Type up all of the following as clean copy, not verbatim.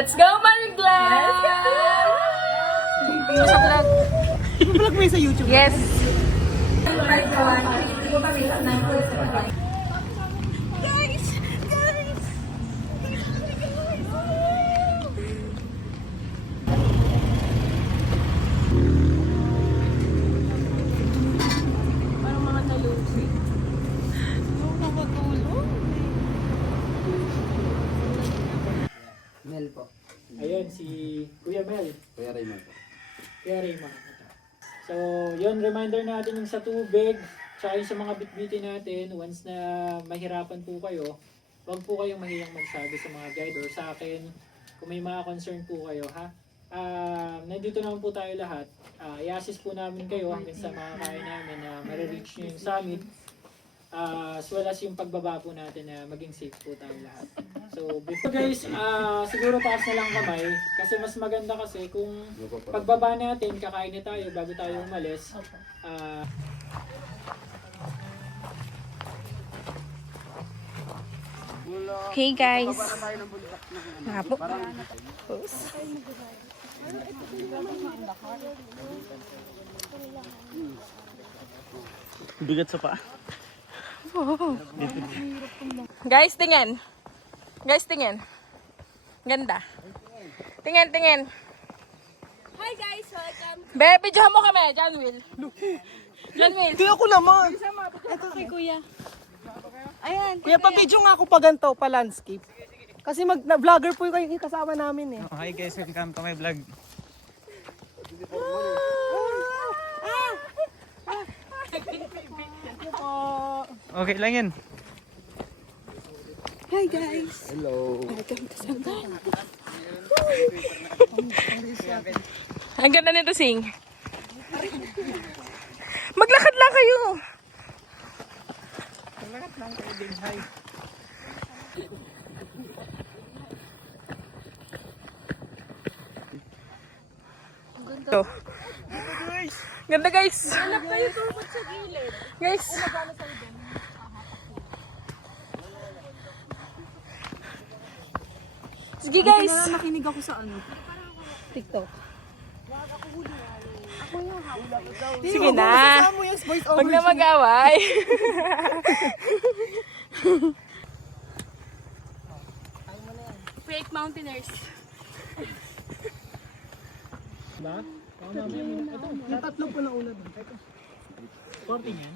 Let's go, Mariglas! Sa vlog. Vlog mo yun sa YouTube? Yes. Parang mga talusi. Mel po. Ayun, si Kuya Mel. Kuya Raymond po. Kuya Raymond. So, yun, reminder natin yung sa tubig, tsaka yung sa mga bitbitin natin, once na mahirapan po kayo, huwag po kayong mahiyang magsabi sa mga guide or sa akin kung may mga concern po kayo, ha? Nandito naman po tayo lahat. I-assist po namin kayo hanggang sa makakain namin na marireach nyo yung summit. As well as yung pagbaba po natin na maging safe po tayo lahat. So, before guys, siguro taas na lang kamay kasi mas maganda kasi kung pagbaba natin, kakain na tayo bago tayo umalis. Okay, guys. Napo. Bigat sa paa. Guys, tingin. Guys, tingin. Ganda. Tingin, tingin. Hi guys, welcome. Be, videohan mo kami, John Will. John Will. Hindi ako naman. Ito kay kuya. Kuya, pa-video nga ako pa ganito, pa landscape. Kasi vlogger po yung kasama namin eh. Hi guys, welcome to my vlog. Okay lang yan. Hi guys. Hello. Ang ganda nito, Sing. Maglakad lang kayo. Ito. Ganda, guys. Hanap kayo turkot sa gilid. Guys. Sige, guys. Nakinig ako sa ano. TikTok. Sige na. Huwag na mag-away. Fake mountaineers. Diba? Yung tatlo po na una doon. 40 yan.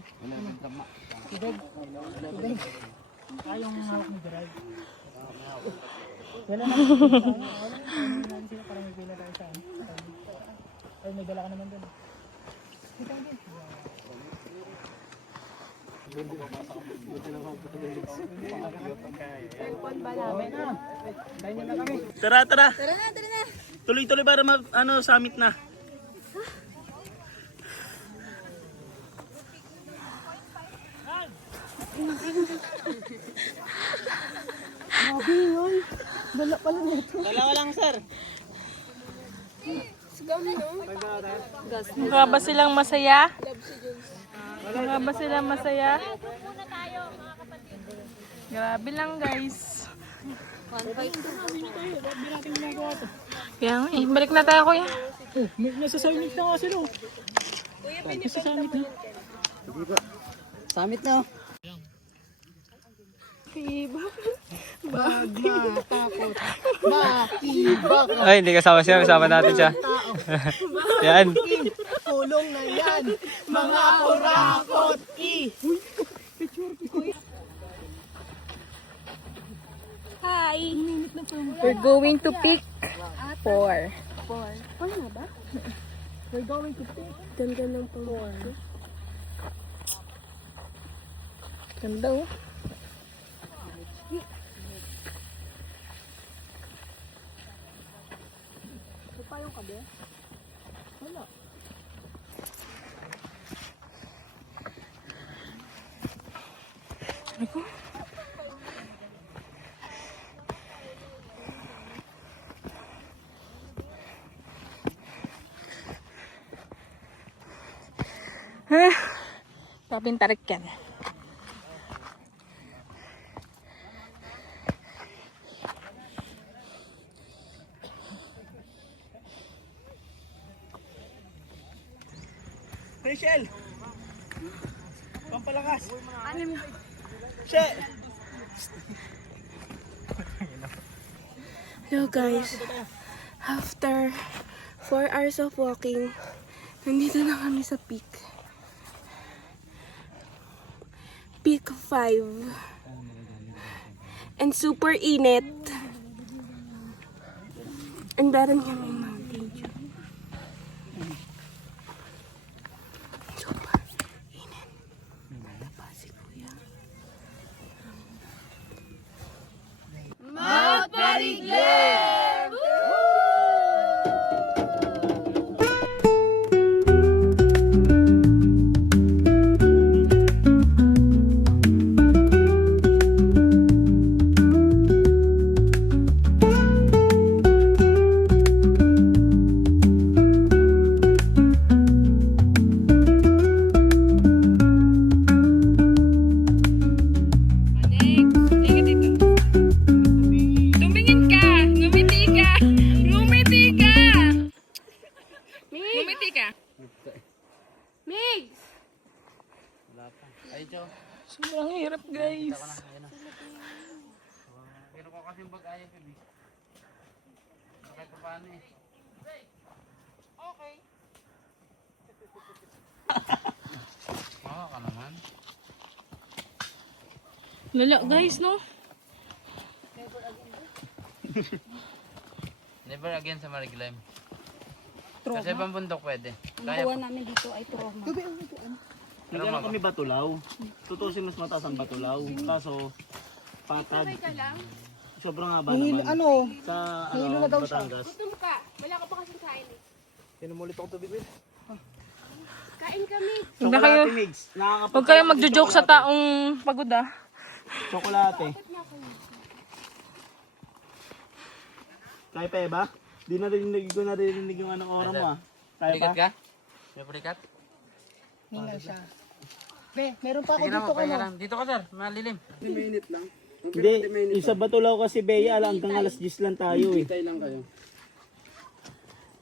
Tubig. Tubig. Yung hawak ni drive. Wala na. Parang may pila tayo sa ay, may dala ka naman doon. Tara, tara. Tara na, tara na. Tuloy-tuloy para summit na. Dala pala nito. Dalawa lang, sir. Mukha ba silang masaya? Mukha ba silang masaya? Grabe lang, guys. Kaya nga eh, balik na tayo, kuya. Nasa summit na nga sila. Nasa summit na. Summit na. Ay, hindi kasama siya. Kasama natin siya. Yan. Tulong na yan, mga kurakot. Hi. We're going to pick 4. Ano ba? We're going to pick. Ganda ng pang. Ganda, oh. Sabing tarik yan. Rachel! Pampalakas! Shit! Hello guys, after 4 hours of walking, nandito na kami sa peak. Peak 5. And super init. And meron kami mountain dew. Super init. Wala pa si Kuya. Tumingin ka! Ngumiti ka! Ngumiti ka! Ngumiti ka! Migs! Sobrang hirap guys. Pero ko kasi bag-ayos yun eh. Kahit pa paano eh. Okay. Mawa ka naman. Lala guys, no? Never again sa Marikilime. Kasi ibang bundok pwede. Ang kuha namin dito ay trauma. Nagano kami Batulaw. Tutusin mas mataas ang Batulaw. Kaso, patag. Sobrang haba naman. Sa Batangas. Gutom ka. Wala ka pa kasing kain eh. Tinumulit ako tubig. Kain kami. Huwag na kayo, Chocolate mix. huwag kayo magjo-joke sa taong pagod ah. Chocolate. Kaya pa ba? Di narinig ko narinig yung anong oras mo ah. Kaya Balikat pa? ka? May balikat? Hingal siya. Be, meron pa ako Sige lang, dito kaya lang. Dito ka sir, malilim. Hindi, yung sa Batulaw kasi Bea, hanggang alas 10 lang tayo eh.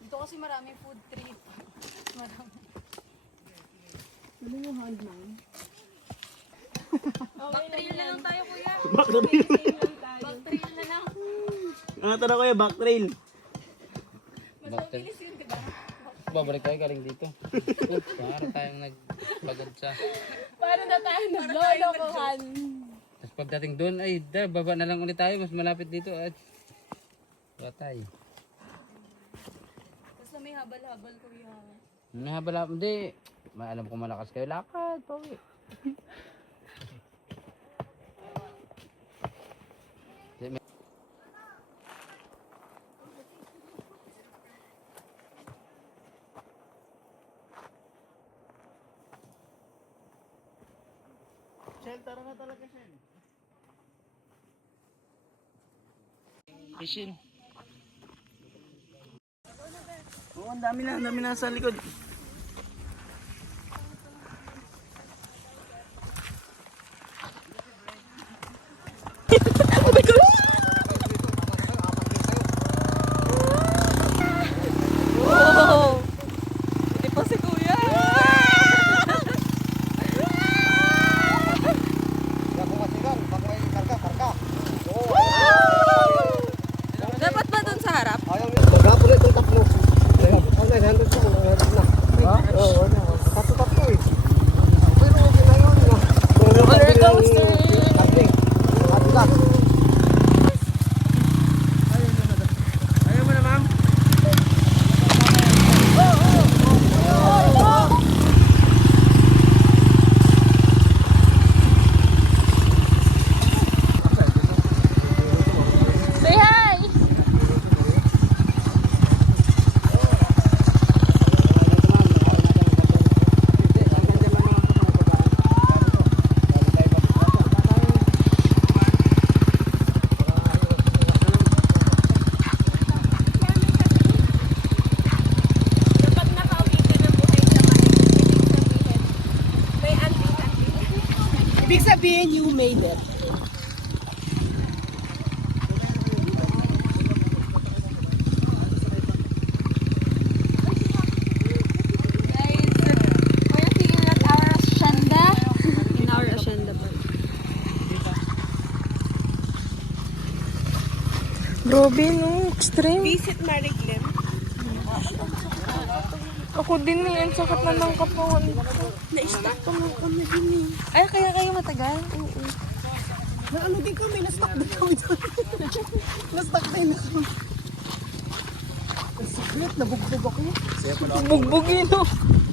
Dito kasi maraming food trip. Marami. Backtrail na lang tayo, kuya. Backtrail. Backtrail na lang. Ano tara kuya, backtrail. Bakit? Babalik tayo galing dito. Para tayong nagpagod sa... Paano na tayo naglolokohan? Tapos pagdating doon, ay baba na lang ulit tayo. Mas malapit dito at... Patay. Basta may habal-habal, kuya. May habala, hindi. Alam ko malakas kayo. Lakad, pawi. Shell, tara na talaga, Shell. Fishing. Oo, ang dami na sa likod. Hindi pa si Kuya. Dapat ba doon sa harap? Roller coaster. Ayaw mo na, ma'am? Say hi! Kapag nakauwi ka ng buhay sa Manila, may anting-anting. Ibig sabihin, you made it. Guys, Grabe, no? Extreme. Visit Mariglim. Ako din eh. Ang sakit na ng katawan. Na-stuck pa mo kami din eh. Ay, kaya kayo matagal? Na ano din kami, na-stuck din kami doon. Na-stuck din na kami. Ang sakit, nabugbog ako. Bugbugin, no?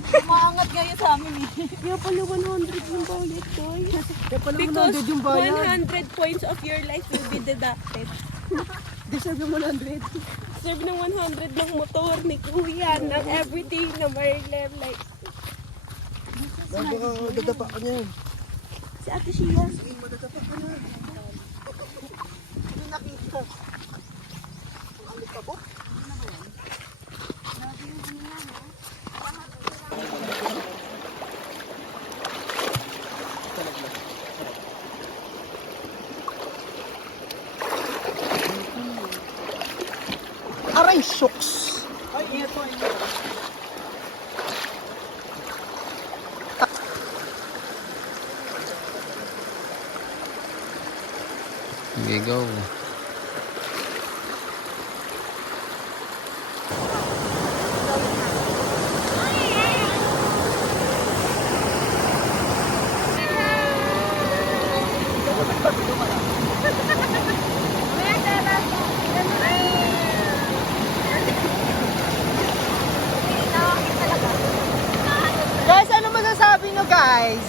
Umaangat kayo sa amin eh. Kaya pala 100 yung bayad ko. Kaya pala Because 100 yung bayan. 100 points of your life will be deducted. Deserve yung 100. Serve ng 100 ng motor ni Kuya, ng everything na Mariglim. Like, Baka dadapa ka niyan. si Ate Shia. Aray, shucks! Okay, go. Guys, ano masasabi nyo guys?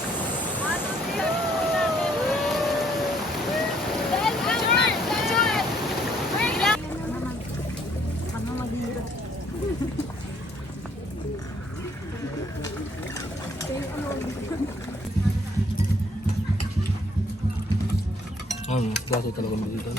Klase talaga dito.